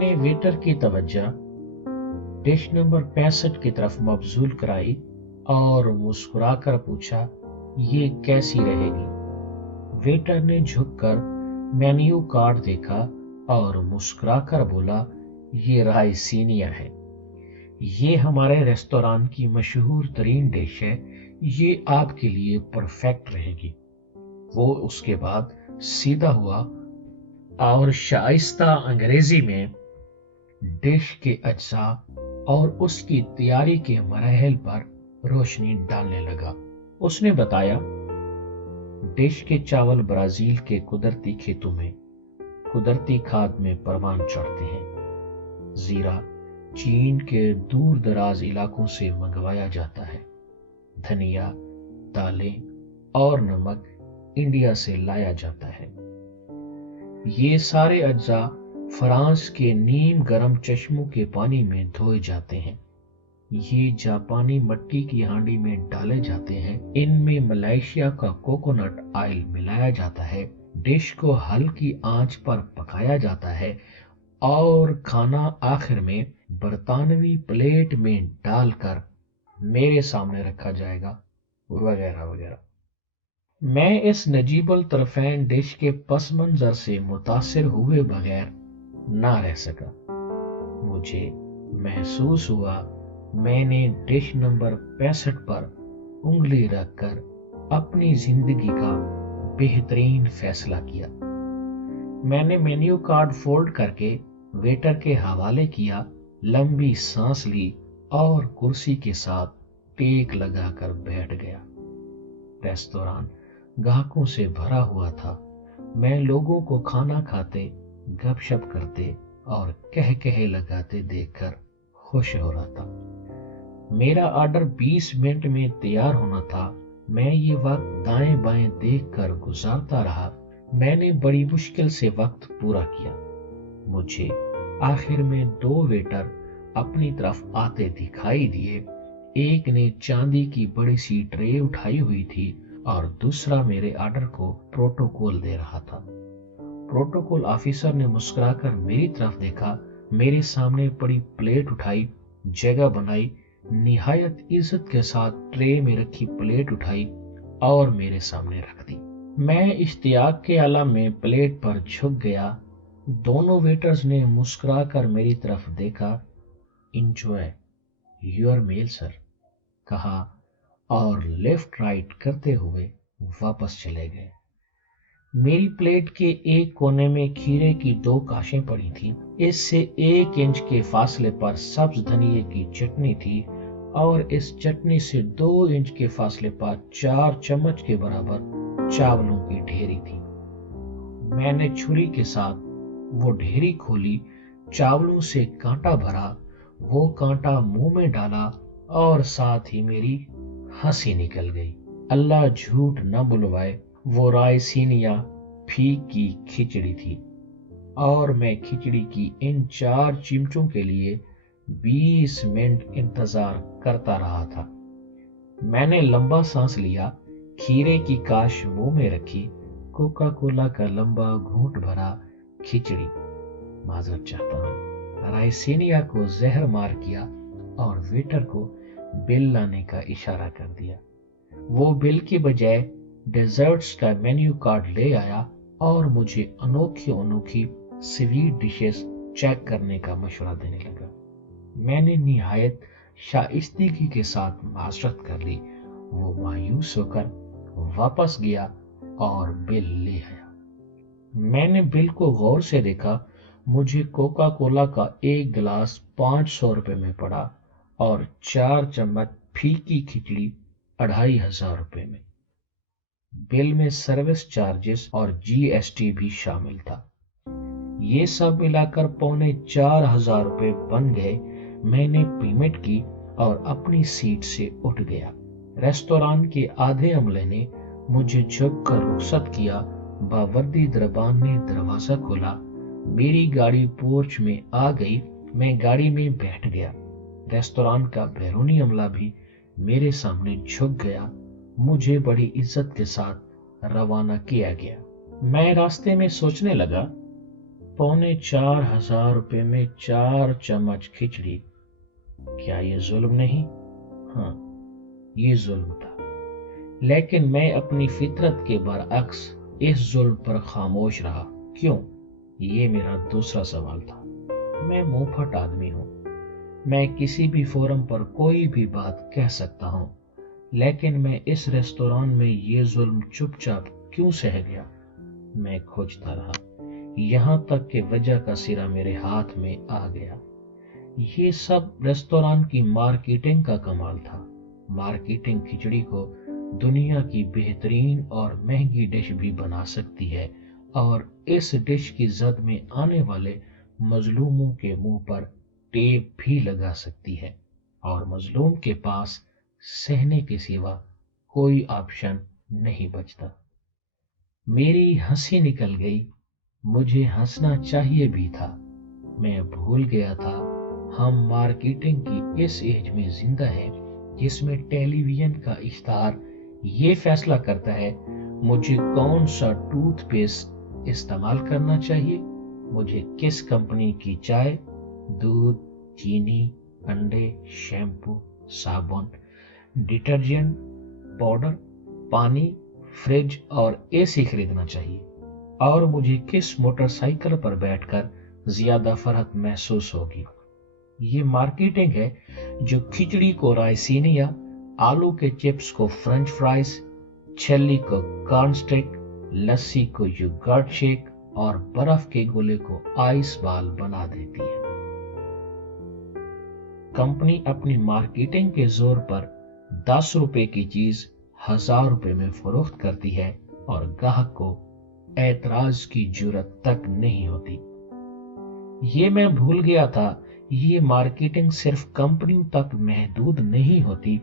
मैंने वेटर की तवज्जो डिश नंबर 65 की तरफ मबजूल कराई और मुस्कुराकर पूछा, ये कैसी रहेगी? वेटर ने झुककर मेन्यू कार्ड देखा और मुस्कुराकर बोला, ये रायसीनिया है। ये हमारे रेस्टोरेंट की मशहूर तरीन डिश है, ये आपके लिए परफेक्ट रहेगी। वो उसके बाद सीधा हुआ और शाइस्ता अंग्रेजी में डिश के अज्जा और उसकी तैयारी के मराहल पर रोशनी डालने लगा। उसने बताया, डिश के चावल ब्राजील के कुदरती खेतों में कुदरती खाद में परवान चढ़ते हैं। जीरा चीन के दूर दराज इलाकों से मंगवाया जाता है। धनिया, दालें और नमक इंडिया से लाया जाता है। ये सारे अज्जा फ्रांस के नीम गर्म चश्मों के पानी में धोए जाते हैं। ये जापानी मट्टी की हांडी में डाले जाते हैं। इनमें मलेशिया का कोकोनट ऑयल मिलाया जाता है। डिश को हल्की आंच पर पकाया जाता है और खाना आखिर में बरतानवी प्लेट में डालकर मेरे सामने रखा जाएगा, वगैरह वगैरह। मैं इस नजीबुल तरफैन डिश के पस मंजर से मुतासिर हुए बगैर ना रह सका। मुझे महसूस हुआ मैंने डिश नंबर 65 पर उंगली रखकर अपनी जिंदगी का बेहतरीन फैसला किया। मैंने मेन्यू कार्ड फोल्ड करके वेटर के हवाले किया, लंबी सांस ली और कुर्सी के साथ टेक लगाकर बैठ गया। रेस्तोरां ग्राहकों से भरा हुआ था। मैं लोगों को खाना खाते, गपशप करते और कह कहे लगाते देखकर खुश हो रहा था। मेरा ऑर्डर 20 मिनट में तैयार होना था। मैं ये वक्त दाएं बाएं देखकर गुजारता रहा। मैंने बड़ी मुश्किल से वक्त पूरा किया। मुझे आखिर में 2 वेटर अपनी तरफ आते दिखाई दिए। एक ने चांदी की बड़ी सी ट्रे उठाई हुई थी और दूसरा मेरे ऑर्डर को प्रोटोकॉल दे रहा था। प्रोटोकॉल ऑफिसर ने मुस्कुराकर मेरी तरफ देखा, मेरे सामने पड़ी प्लेट उठाई, जगह बनाई, निहायत इज्जत के साथ ट्रे में रखी प्लेट उठाई और मेरे सामने रख दी। मैं इश्तियाक के आलम में प्लेट पर झुक गया। दोनों वेटर्स ने मुस्कुराकर मेरी तरफ देखा। इंजॉय योर मील सर, कहा और लेफ्ट राइट करते हुए वापस चले गए। मेरी प्लेट के एक कोने में खीरे की 2 काशें पड़ी थी। इससे 1 इंच के फासले पर सब्ज धनिये की चटनी थी और इस चटनी से 2 इंच के फासले पर 4 चम्मच के बराबर चावलों की ढेरी थी। मैंने छुरी के साथ वो ढेरी खोली, चावलों से कांटा भरा, वो कांटा मुंह में डाला और साथ ही मेरी हंसी निकल गई। अल्लाह झूठ न बुलवाए, वो रायसीनिया फीकी खिचड़ी थी और मैं खिचड़ी की इन 4 चिमचों के लिए 20 मिनट इंतजार करता रहा था। मैंने लंबा सांस लिया, खीरे की काश मुंह में रखी, कोका कोला का लंबा घूंट भरा, खिचड़ी, माजरत चाहता हूं, रायसीनिया को जहर मार किया और वेटर को बिल लाने का इशारा कर दिया। वो बिल की बजाय डेजर्ट्स का मेन्यू कार्ड ले आया और मुझे अनोखी अनोखी स्वीट डिशेस चेक करने का मशवरा देने लगा। मैंने निहायत शाइस्तगी के साथ माजरत कर ली। वो मायूस होकर वापस गया और बिल ले आया। मैंने बिल को गौर से देखा। मुझे कोका कोला का 1 गिलास 500 रुपए में पड़ा और 4 चम्मच फीकी खिचड़ी 2500 रुपए में। बिल में सर्विस चार्जेस और जीएसटी भी शामिल था। ये सब मिलाकर 4500 रुपए बन गए। मैंने पेमेंट की और अपनी सीट से उठ गया। रेस्टोरेंट के आधे अमले ने मुझे झुककर रुखसत किया। बावर्दी दरबान ने दरवाजा खोला। मेरी गाड़ी पोर्च में आ गई। मैं गाड़ी में बैठ गया। रेस्टोरेंट का बैरूनी अमला भी मेरे सामने झुक गया। मुझे बड़ी इज्जत के साथ रवाना किया गया। मैं रास्ते में सोचने लगा, ₹4,500 में 4 चम्मच खिचड़ी, क्या ये जुल्म नहीं? हाँ, ये जुल्म था। लेकिन मैं अपनी फितरत के बरअक्स इस जुल्म पर खामोश रहा। क्यों? ये मेरा दूसरा सवाल था। मैं मुंहफट आदमी हूं। मैं किसी भी फोरम पर कोई भी बात कह सकता हूं, लेकिन मैं इस रेस्तोरां में ये जुल्म चुपचाप क्यों सह गया? मैं खोजता रहा, यहां तक कि वजह का सिरा मेरे हाथ में आ गया। ये सब रेस्तोरां की मार्केटिंग का कमाल था। मार्केटिंग खिचड़ी को दुनिया की बेहतरीन और महंगी डिश भी बना सकती है, और इस डिश की जद में आने वाले मजलूमों के मुंह पर टेप भी लगा सकती है, और मजलूम के पास सहने के सिवा कोई ऑप्शन नहीं बचता। मेरी हंसी निकल गई। मुझे हंसना चाहिए भी था। मैं भूल गया था हम मार्केटिंग की इस एज में जिंदा हैं जिसमें टेलीविजन का इश्तार ये फैसला करता है मुझे कौन सा टूथपेस्ट इस्तेमाल करना चाहिए, मुझे किस कंपनी की चाय, दूध, चीनी, अंडे, शैम्पू, साबुन, डिटर्जेंट पाउडर, पानी, फ्रिज और एसी खरीदना चाहिए, और मुझे किस मोटरसाइकिल पर बैठकर ज्यादा फरहत महसूस होगी। ये मार्केटिंग है जो खिचड़ी को रायसीनिया, आलू के चिप्स को फ्रेंच फ्राइज, छल्ली को कॉर्न स्टिक, लस्सी को योगर्ट शेक और बर्फ के गोले को आइस बाल बना देती है। कंपनी अपनी मार्केटिंग के जोर पर 10 रुपए की चीज 1000 रुपए में फरोख्त करती है, और ग्राहक को ऐतराज की जुर्रत तक नहीं होती। ये मैं भूल गया था, ये मार्केटिंग सिर्फ कंपनियों तक महदूद नहीं होती।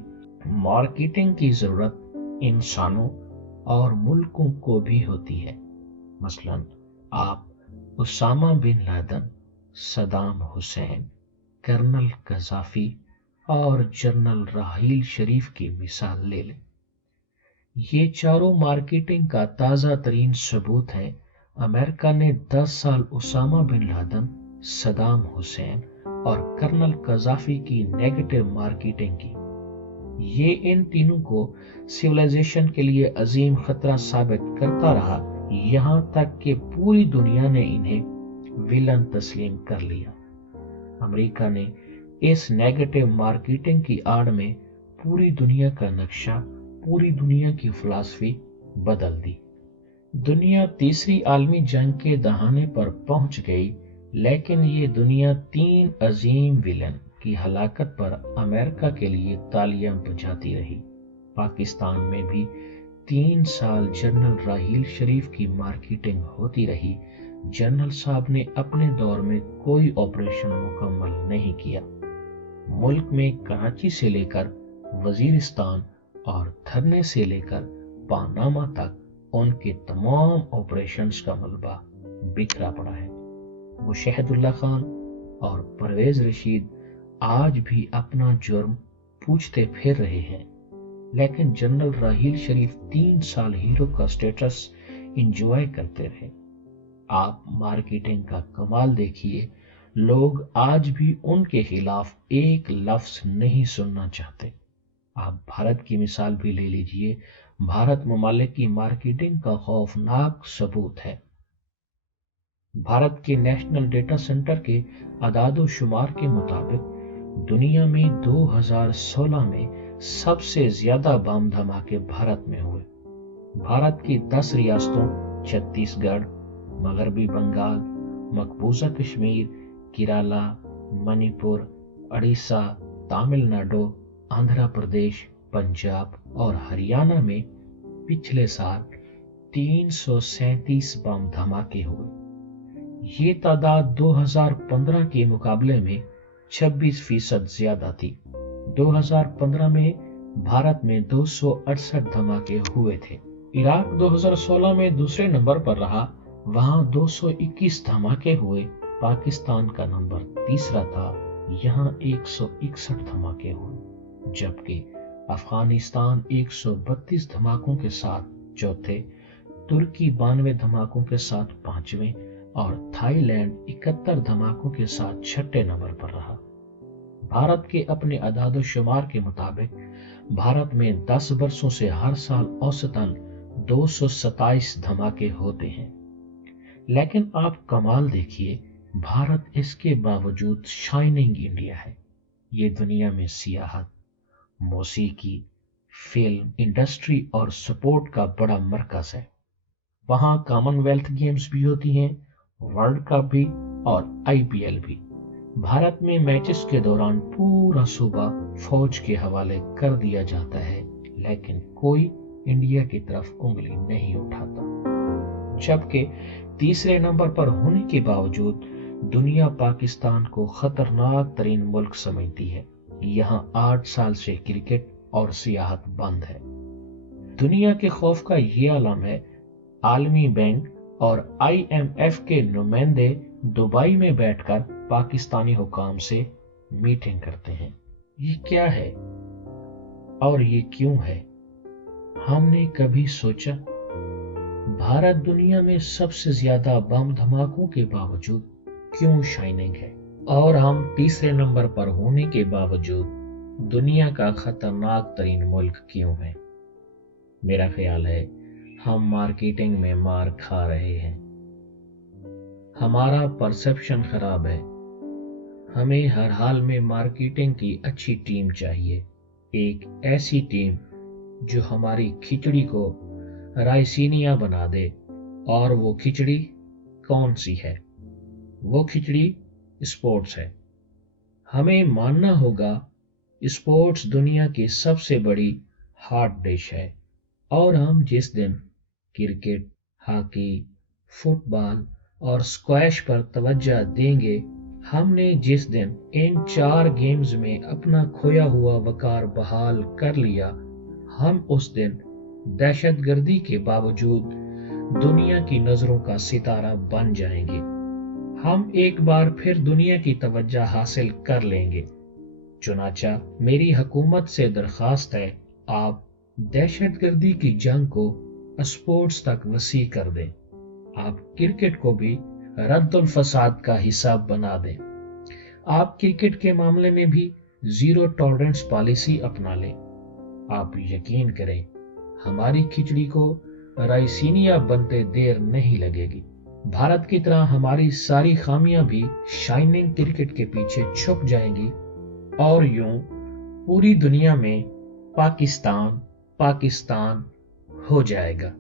मार्केटिंग की जरूरत इंसानों और मुल्कों को भी होती है। मसलन आप Osama bin Laden, Saddam Hussein, colonel Gaddafi और जनरल राहील शरीफ की मिसाल ले लें। ये चारों मार्केटिंग का ताजा तरीन सबूत है। अमेरिका ने 10 साल Usama bin Laden, Saddam Hussain और कर्नल कज़ाफी की नेगेटिव मार्केटिंग की। ये इन तीनों को सिविलाइजेशन के लिए अजीम खतरा साबित करता रहा, यहां तक कि पूरी दुनिया ने इन्हें विलन तस्लीम कर लिया। अमेरिका ने इस नेगेटिव मार्केटिंग की आड़ में पूरी दुनिया का नक्शा, पूरी दुनिया की फिलॉसफी बदल दी। दुनिया तीसरी आलमी जंग के दहाने पर पहुंच गई, लेकिन ये दुनिया 3 अजीम विलन की हलाकत पर अमेरिका के लिए तालियां बजाती रही। पाकिस्तान में भी 3 साल जनरल राहील शरीफ की मार्केटिंग होती रही। जनरल साहब ने अपने दौर में कोई ऑपरेशन मुकम्मल नहीं किया। मुल्क में कराची से लेकर वजीरिस्तान और धरने से लेकर पानामा तक उनके तमाम ऑपरेशंस का मलबा बिखरा पड़ा है। मुशहिदुल्लाह खान और परवेज रशीद आज भी अपना जुर्म पूछते फिर रहे हैं, लेकिन जनरल राहील शरीफ 3 साल हीरो का स्टेटस एंजॉय करते रहे। आप मार्केटिंग का कमाल देखिए, लोग आज भी उनके खिलाफ एक लफ्ज नहीं सुनना चाहते। आप भारत की मिसाल भी ले लीजिए। भारत ममालिक की मार्केटिंग का खौफनाक सबूत है। भारत के नेशनल डेटा सेंटर के अदादो शुमार के मुताबिक दुनिया में 2016 में सबसे ज्यादा बम धमाके भारत में हुए। भारत की 10 रियासतों छत्तीसगढ़, मगरबी बंगाल, मकबूजा कश्मीर, केरला, मणिपुर, उड़ीसा, तमिलनाडु, आंध्र प्रदेश, पंजाब और हरियाणा में पिछले साल 337 बम धमाके हुए। ये तादाद 2015 के मुकाबले में 26% ज्यादा थी। 2015 में भारत में 268 धमाके हुए थे। इराक 2016 में दूसरे नंबर पर रहा, वहां 221 धमाके हुए। पाकिस्तान का नंबर तीसरा था, यहां 161 धमाके हुए, जबकि अफगानिस्तान 132 धमाकों के साथ चौथे, तुर्की 92 धमाकों के साथ पांचवें और थाईलैंड 71 धमाकों के साथ छठे नंबर पर रहा। भारत के अपने अदाद-ओ-शुमार के मुताबिक भारत में 10 वर्षों से हर साल औसतन 227 धमाके होते हैं। लेकिन आप कमाल देखिए, भारत इसके बावजूद शाइनिंग इंडिया है। ये दुनिया में सियाहत, मौसीकी, फिल्म इंडस्ट्री और स्पोर्ट का बड़ा मरकज है। वहां कॉमनवेल्थ गेम्स भी होती हैं, वर्ल्ड कप भी और आईपीएल भी। भारत में मैचेस के दौरान पूरा सूबा फौज के हवाले कर दिया जाता है, लेकिन कोई इंडिया की तरफ उंगली नहीं उठाता। जबकि तीसरे नंबर पर होने के बावजूद दुनिया पाकिस्तान को खतरनाक तरीन मुल्क समझती है। यहाँ 8 साल से क्रिकेट और सियाहत बंद है। दुनिया के खौफ का ये आलम है। आलमी बैंक और आईएमएफ के नुमाइंदे दुबई में बैठकर पाकिस्तानी हुकाम से मीटिंग करते हैं। ये क्या है और ये क्यों है? हमने कभी सोचा? भारत दुनिया में सबसे ज्यादा बम धमाकों के बावजूद क्यों शाइनिंग है, और हम तीसरे नंबर पर होने के बावजूद दुनिया का खतरनाक तरीन मुल्क क्यों है? मेरा ख्याल है हम मार्केटिंग में मार खा रहे हैं। हमारा परसेप्शन खराब है। हमें हर हाल में मार्केटिंग की अच्छी टीम चाहिए, एक ऐसी टीम जो हमारी खिचड़ी को रायसीनिया बना दे। और वो खिचड़ी कौन सी है? वो खिचड़ी स्पोर्ट्स है। हमें मानना होगा स्पोर्ट्स दुनिया की सबसे बड़ी हॉट डिश है, और हम जिस दिन क्रिकेट, हॉकी, फुटबॉल और स्क्वैश पर तवज्जो देंगे, हमने जिस दिन इन 4 गेम्स में अपना खोया हुआ वकार बहाल कर लिया, हम उस दिन दहशतगर्दी के बावजूद दुनिया की नजरों का सितारा बन जाएंगे। हम एक बार फिर दुनिया की तवज्जो हासिल कर लेंगे। चुनाचा मेरी हुकूमत से दरखास्त है, आप दहशतगर्दी की जंग को स्पोर्ट्स तक वसी कर दें। आप क्रिकेट को भी रद्दुल फसाद का हिस्सा बना दें। आप क्रिकेट के मामले में भी जीरो टॉलरेंस पॉलिसी अपना लें। आप यकीन करें, हमारी खिचड़ी को रायसीनिया बनते देर नहीं लगेगी। भारत की तरह हमारी सारी खामियां भी शाइनिंग क्रिकेट के पीछे छुप जाएंगी, और यूं पूरी दुनिया में पाकिस्तान पाकिस्तान हो जाएगा।